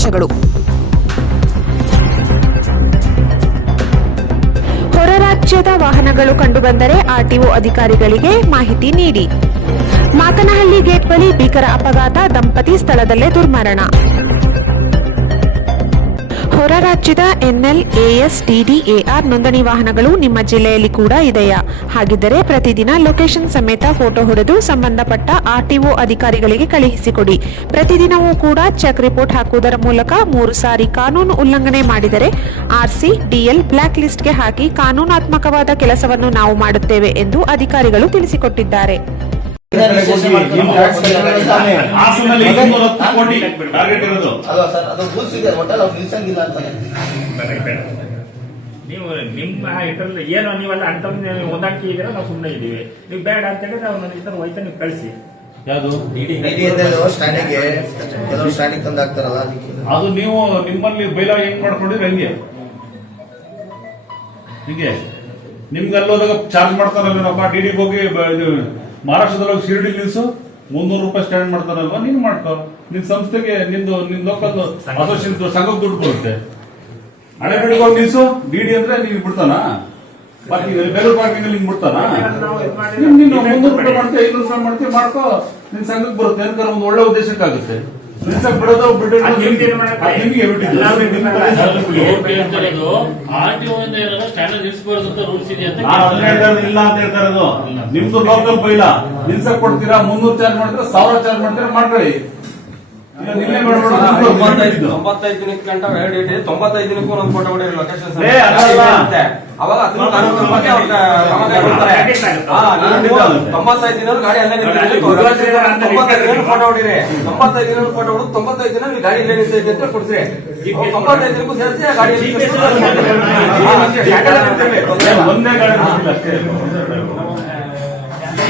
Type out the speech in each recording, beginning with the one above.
ಮುಖ್ಯಾಂಶಗಳು ಹೊರ ರಾಜ್ಯದ ವಾಹನಗಳು ಕಂಡುಬಂದರೆ ಆರ್ಟಿಒ ಅಧಿಕಾರಿಗಳಿಗೆ ಮಾಹಿತಿ ನೀಡಿ. ಮಾತನಹಳ್ಳಿ ಗೇಟ್ ಬಳಿ ಭೀಕರ ಅಪಘಾತ, ದಂಪತಿ ಸ್ಥಳದಲ್ಲೇ ದುರ್ಮರಣ. ಹೊರ ರಾಜ್ಯದ ಎನ್ಎಲ್, ಎಎಸ್ ಟಿಡಿಎಆರ್ ನೋಂದಣಿ ವಾಹನಗಳು ನಿಮ್ಮ ಜಿಲ್ಲೆಯಲ್ಲಿ ಕೂಡ ಇದೆಯಾ? ಹಾಗಿದ್ದರೆ ಪ್ರತಿದಿನ ಲೊಕೇಶನ್ ಸಮೇತ ಫೋಟೋ ಹೊಡೆದು ಸಂಬಂಧಪಟ್ಟ ಆರ್ಟಿಒ ಅಧಿಕಾರಿಗಳಿಗೆ ಕಳುಹಿಸಿಕೊಡಿ. ಪ್ರತಿದಿನವೂ ಕೂಡ ಚೆಕ್ ರಿಪೋರ್ಟ್ ಹಾಕುವುದರ ಮೂಲಕ ಮೂರು ಸಾರಿ ಕಾನೂನು ಉಲ್ಲಂಘನೆ ಮಾಡಿದರೆ ಆರ್ಸಿ ಡಿಎಲ್ ಬ್ಲಾಕ್ ಲಿಸ್ಟ್ಗೆ ಹಾಕಿ ಕಾನೂನಾತ್ಮಕವಾದ ಕೆಲಸವನ್ನು ನಾವು ಮಾಡುತ್ತೇವೆ ಎಂದು ಅಧಿಕಾರಿಗಳು ತಿಳಿಸಿಕೊಟ್ಟಿದ್ದಾರೆ. ಹಾಸನಲ್ಲಿ ಇನ್ನೂರ ಹತ್ತು ಕೋಟಿ ಟಾರ್ಗೆಟ್ ಇರೋದು. ಅಲ್ವಾ ಸರ್? ಅದು ರೂಲ್ಸ್ ಇದೆ ಒಟ್ಟಲ್ಲಿ ಅವ್ರು ನಿಲ್ಸಂಗಿಲ್ಲ ಅಂತಾನೆ. ಬೇಡ, ಬೇಡ. ನೀವು ನಿಮ್ಮ ಇದ್ರಲ್ಲಿ ಏನೋ ನೀವೆಲ್ಲ ಅಂಟಲ್ಲಿ ಒಂದಾಕಿ ಇದೀರ ನಾವು ಸುಮ್ಮನೆ ಇದೀವಿ ನೀವು ಬೇಡ ಅಂತ ಹೇಳಿದ್ರೆ ಅವ್ರನ್ನ ಈ ತರ ಹೋಯ್ತಾ ನೀವು ಕಳಿಸಿ. ಯಾವುದು? ಸ್ಟ್ಯಾಂಡಿಗೆ ಕೆಲವರು ಸ್ಟ್ಯಾಂಡಿಗೆ ತಂದು ಹಾಕ್ತಾರಲ್ಲ ಅದಕ್ಕೆ. ಅದು ನೀವು ನಿಮ್ಮಲ್ಲಿ ಬೈಲ ಹೆಂಗ್ ಮಾಡ್ಕೊಂಡಿದ್ರೆ ಹಂಗೆ? ಹೀಗೆ. ನಿಮ್ಗೆ ಅಲ್ಲೋದಾಗ ಚಾರ್ಜ್ ಮಾಡ್ತಾರಲ್ಲ ಡಿ ಡಿ ಹೋಗಿ ಬ- ಇದು ಮಹಾರಾಷ್ಟ್ರದಲ್ಲಿ ಹೋಗಿ ಶಿರಡಿ ನಿಲ್ಸು, ಮುನ್ನೂರು ರೂಪಾಯಿ ಸ್ಟ್ಯಾಂಡ್ ಮಾಡ್ತಾರಲ್ವಾ? ನೀನ್ ಮಾಡ್ಕೋ. ನಿನ್ ಸಂಸ್ಥೆಗೆ ನಿಂದು ನಿಮ್ ಲೋಕಲ್ ಅಸೋಸಿಯೇಷನ್ ಸಂಘಕ್ಕೆ ದುಡ್ಡು ಕೊಡುತ್ತೆ ಹಳೆ ಹಿಡ್ಕೊಂಡು ನಿಲ್ಸು ಡಿಡಿ ಅಂದ್ರೆ ನೀನ್ ಬಿಡ್ತಾನ? ಬೆಂಗಳೂರು ಪಾರ್ಕಿಂಗ್ ಅಲ್ಲಿ ಬಿಡ್ತಾನಾ? ನೀನು ಮುನ್ನೂರು ರೂಪಾಯಿ ಮಾಡ್ತೀವಿ ಐನೂರು ರೂಪಾಯಿ ಮಾಡ್ತೀವಿ ಮಾಡ್ಕೋ. ನಿನ್ ಸಂಘಕ್ಕೆ ಬರುತ್ತೆ ಅಂತ ಒಂದು ಒಳ್ಳೆ ಉದ್ದೇಶಕ್ಕಾಗುತ್ತೆ. ಇಲ್ಲ ಅಂತ ಹೇಳ್ತಾ ಇರೋದು ನಿಮ್ದು ಲೋಕಲ್ ಬೈಲ. ನಿಲ್ಸಕ್ ಕೊಡ್ತೀರಾ? ಮುನ್ನೂರು ಚಾರ್ಜ್ ಮಾಡ್ತೀರಾ? ಸಾವಿರ ಚಾರ್ಜ್ ಮಾಡ್ತೀರಾ? ಮಾಡ್ಕೊಳ್ಳಿ. ತೊಂಬತ್ತೈದು ದಿನಕ್ಕೆ ತೊಂಬತ್ತೈದು ದಿನಕ್ಕೂ ಒಂದು ಫೋಟೋ ಕೊಡಿ ಲೊಕೇಶನ್. ಅವಾಗ. ತೊಂಬತ್ತೈದು ದಿನ ಗಾಡಿ ಅಲ್ಲೇ ತೊಂಬತ್ತೈದು ದಿನ ಫೋಟೋ ಹೊಡಿರಿ. ತೊಂಬತ್ತೈದು ದಿನ ಫೋಟೋ ಹೊಡೆದು ತೊಂಬತ್ತೈದು ದಿನ ಗಾಡಿ ಅಲ್ಲೇ ನಿಂತೈತೆ ಅಂತ ಕೊಡ್ಸ್ರಿ ತೊಂಬತ್ತೈದು ದಿನಕ್ಕೂ ಸೇರಿಸಿ ಗಾಡಿ. ಒಂದೇ ಗಾಡಿ ಅಷ್ಟೇ.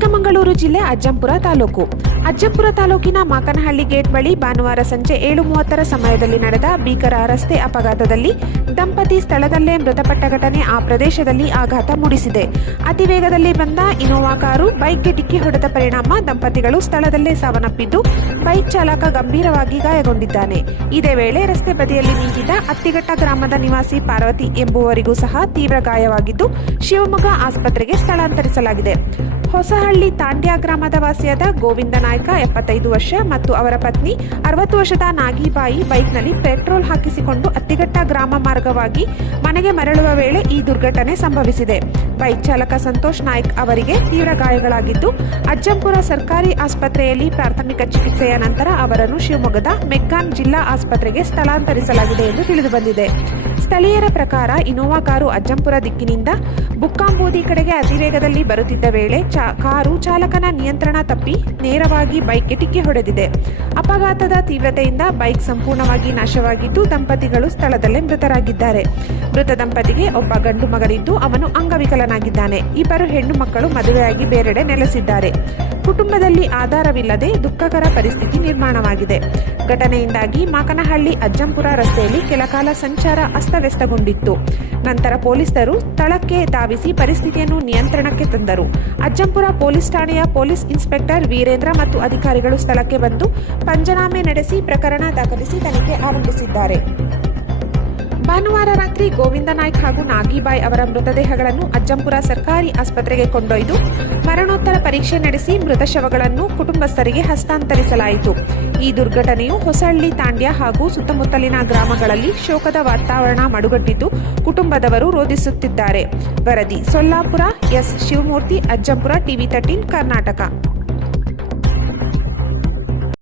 ಚಿಕ್ಕಮಗಳೂರು ಜಿಲ್ಲೆ ಅಜ್ಜಂಪುರ ತಾಲೂಕು. ಅಜ್ಜಂಪುರ ತಾಲೂಕಿನ ಮಾಕನಹಳ್ಳಿ ಗೇಟ್ ಬಳಿ ಭಾನುವಾರ ಸಂಜೆ ಏಳು ಮೂವತ್ತರ ಸಮಯದಲ್ಲಿ ನಡೆದ ಭೀಕರ ರಸ್ತೆ ಅಪಘಾತದಲ್ಲಿ ದಂಪತಿ ಸ್ಥಳದಲ್ಲೇ ಮೃತಪಟ್ಟ ಘಟನೆ ಆ ಪ್ರದೇಶದಲ್ಲಿ ಆಘಾತ ಮೂಡಿಸಿದೆ. ಅತಿ ವೇಗದಲ್ಲಿ ಬಂದ ಇನೋವಾ ಕಾರು ಬೈಕ್ಗೆ ಡಿಕ್ಕಿ ಹೊಡೆದ ಪರಿಣಾಮ ದಂಪತಿಗಳು ಸ್ಥಳದಲ್ಲೇ ಸಾವನ್ನಪ್ಪಿದ್ದು, ಬೈಕ್ ಚಾಲಕ ಗಂಭೀರವಾಗಿ ಗಾಯಗೊಂಡಿದ್ದಾನೆ. ಇದೇ ವೇಳೆ ರಸ್ತೆ ಬದಿಯಲ್ಲಿ ನಿಂತಿದ್ದ ಅತ್ತಿಘಟ್ಟ ಗ್ರಾಮದ ನಿವಾಸಿ ಪಾರ್ವತಿ ಎಂಬುವರಿಗೂ ಸಹ ತೀವ್ರ ಗಾಯವಾಗಿದ್ದು, ಶಿವಮೊಗ್ಗ ಆಸ್ಪತ್ರೆಗೆ ಸ್ಥಳಾಂತರಿಸಲಾಗಿದೆ. ಹೊಸಹಳ್ಳಿ ತಾಂಡ್ಯ ಗ್ರಾಮದ ವಾಸಿಯಾದ ಗೋವಿಂದ ನಾಯ್ಕ, ಎಪ್ಪತ್ತೈದು ವರ್ಷ ಮತ್ತು ಅವರ ಪತ್ನಿ ಅರವತ್ತು ವರ್ಷದ ನಾಗಿಬಾಯಿ ಬೈಕ್ನಲ್ಲಿ ಪೆಟ್ರೋಲ್ ಹಾಕಿಸಿಕೊಂಡು ಅತ್ತಿಘಟ್ಟ ಗ್ರಾಮ ಮಾರ್ಗವಾಗಿ ಮನೆಗೆ ಮರಳುವ ವೇಳೆ ಈ ದುರ್ಘಟನೆ ಸಂಭವಿಸಿದೆ. ಬೈಕ್ ಚಾಲಕ ಸಂತೋಷ್ ನಾಯ್ಕ್ ಅವರಿಗೆ ತೀವ್ರ ಗಾಯಗಳಾಗಿದ್ದು, ಅಜ್ಜಂಪುರ ಸರ್ಕಾರಿ ಆಸ್ಪತ್ರೆಯಲ್ಲಿ ಪ್ರಾಥಮಿಕ ಚಿಕಿತ್ಸೆಯ ನಂತರ ಅವರನ್ನು ಶಿವಮೊಗ್ಗದ ಮೆಗ್ಗಾನ್ ಜಿಲ್ಲಾ ಆಸ್ಪತ್ರೆಗೆ ಸ್ಥಳಾಂತರಿಸಲಾಗಿದೆ ಎಂದು ತಿಳಿದುಬಂದಿದೆ. ಸ್ಥಳೀಯರ ಪ್ರಕಾರ, ಇನೋವಾ ಕಾರು ಅಜ್ಜಂಪುರ ದಿಕ್ಕಿನಿಂದ ಬುಕ್ಕಾಂಬೂದಿ ಕಡೆಗೆ ಅತಿವೇಗದಲ್ಲಿ ಬರುತ್ತಿದ್ದ ವೇಳೆ ಚಾ- ಕಾರು ಚಾಲಕನ ನಿಯಂತ್ರಣ ತಪ್ಪಿ ನೇರವಾಗಿ ಬೈಕ್ಗೆ ಟಿಕ್ಕಿ ಹೊಡೆದಿದೆ. ಅಪಘಾತದ ತೀವ್ರತೆಯಿಂದ ಬೈಕ್ ಸಂಪೂರ್ಣವಾಗಿ ನಾಶವಾಗಿದ್ದು ದಂಪತಿಗಳು ಸ್ಥಳದಲ್ಲೇ ಮೃತರಾಗಿದ್ದಾರೆ. ಮೃತ ದಂಪತಿಗೆ ಒಬ್ಬ ಗಂಡು ಮಗನಿದ್ದು ಅವನು ಅಂಗವಿಕಲನಾಗಿದ್ದಾನೆ. ಇಬ್ಬರು ಹೆಣ್ಣು ಮಕ್ಕಳು ಮದುವೆಯಾಗಿ ಬೇರೆಡೆ ನೆಲೆಸಿದ್ದಾರೆ. ಕುಟುಂಬದಲ್ಲಿ ಆಧಾರವಿಲ್ಲದೆ ದುಃಖಕರ ಪರಿಸ್ಥಿತಿ ನಿರ್ಮಾಣವಾಗಿದೆ. ಘಟನೆಯಿಂದಾಗಿ ಮಾಕನಹಳ್ಳಿ ಅಜ್ಜಂಪುರ ರಸ್ತೆಯಲ್ಲಿ ಕೆಲಕಾಲ ಸಂಚಾರ ಅಸ್ತವ್ಯಸ್ತಗೊಂಡಿತ್ತು. ನಂತರ ಪೊಲೀಸರು ಸ್ಥಳಕ್ಕೆ ಪರಿಸ್ಥಿತಿಯನ್ನು ನಿಯಂತ್ರಣಕ್ಕೆ ತಂದರು. ಅಜ್ಜಂಪುರ ಪೊಲೀಸ್ ಠಾಣೆಯ ಪೊಲೀಸ್ ಇನ್ಸ್ಪೆಕ್ಟರ್ ವೀರೇಂದ್ರ ಮತ್ತು ಅಧಿಕಾರಿಗಳು ಸ್ಥಳಕ್ಕೆ ಬಂದು ಪಂಜನಾಮೆ ನಡೆಸಿ ಪ್ರಕರಣ ದಾಖಲಿಸಿ ತನಿಖೆ ಆರಂಭಿಸಿದ್ದಾರೆ. ಭಾನುವಾರ ರಾತ್ರಿ ಗೋವಿಂದ ನಾಯ್ಕ್ ಹಾಗೂ ನಾಗಿಬಾಯ್ ಅವರ ಮೃತದೇಹಗಳನ್ನು ಅಜ್ಜಂಪುರ ಸರ್ಕಾರಿ ಆಸ್ಪತ್ರೆಗೆ ಕೊಂಡೊಯ್ದು ಮರಣೋತ್ತರ ಪರೀಕ್ಷೆ ನಡೆಸಿ ಮೃತ ಶವಗಳನ್ನು ಕುಟುಂಬಸ್ಥರಿಗೆ ಹಸ್ತಾಂತರಿಸಲಾಯಿತು. ಈ ದುರ್ಘಟನೆಯು ಹೊಸಹಳ್ಳಿ ತಾಂಡ್ಯ ಹಾಗೂ ಸುತ್ತಮುತ್ತಲಿನ ಗ್ರಾಮಗಳಲ್ಲಿ ಶೋಕದ ವಾತಾವರಣ ಮಡುಗಟ್ಟಿದ್ದು ಕುಟುಂಬದವರು ರೋಧಿಸುತ್ತಿದ್ದಾರೆ. ವರದಿ Sollapura S. Shivamurthy, Ajjampura TV thirteen Karnataka.